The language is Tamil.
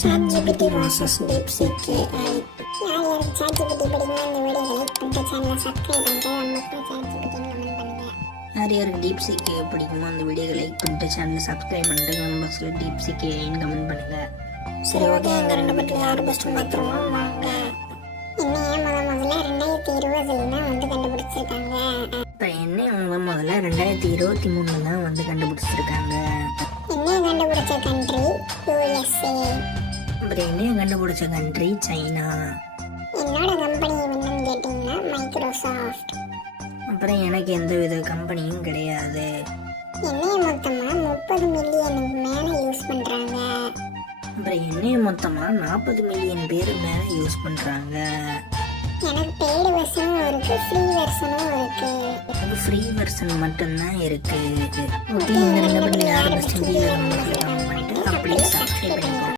ChatGPT vs DeepSeek AI. யார் யாருக்கு ChatGPT படிக்கணும் இந்த வீடியோ லைக் பண்ணிட்டு சேனலை சப்ஸ்கிரைப் பண்ணிட்டு நமக்கு ChatGPT கமெண்ட் பண்ணுங்க. யார் யாருக்கு DeepSeek AI பிடிக்குமோ அந்த வீடியோவை லைக் பண்ணிட்டு சேனலை சப்ஸ்கிரைப் பண்ணிட்டு கமெண்ட் பாக்ஸில் DeepSeek AIன்னு கமெண்ட் பண்ணுங்க. சரி ஓகே, எங்கள் ரெண்டு பட்டில் யார் பெஸ்ட்டு பார்த்துருவோம் வாங்க. இன்னும் முதல்ல 2020 தான் வந்து கண்டுபிடிச்சிருக்காங்க. இப்போ என்ன முதல்ல 2023 தான் வந்து கண்டுபிடிச்சிருக்காங்க. இன்னும் கண்டுபிடிச்ச கண்ட்ரி USA. அப்புறம் என்ன கண்டுபிடிச்ச கண்ட்ரி சைனா. என்னோட கம்பெனி என்னன்னு கேட்டிங்கன்னா மைக்ரோசாஃப்ட். அப்புறம் எனக்கு எந்த வித கம்பெனியும் கிடையாது. என்னைய மொத்தமாக 30 மில்லியனுக்கு மேலே யூஸ் பண்ணுறாங்க. அப்புறம் என்னைய மொத்தமாக 40 மில்லியன் பேர் மேலே யூஸ் பண்ணுறாங்க. எனக்கு பெய்டு வெர்ஷனும் இருக்கு, ஃப்ரீ வெர்ஷனும் இருக்கு. எனக்கு ஃப்ரீ வெர்ஷன் மட்டும்தான் இருக்கு. ஓகே, இந்த ரெண்டு யார் பெஸ்ட் வீடியோ பண்ணிட்டு அப்படியே சப்ஸ்கிரைப் பண்ணி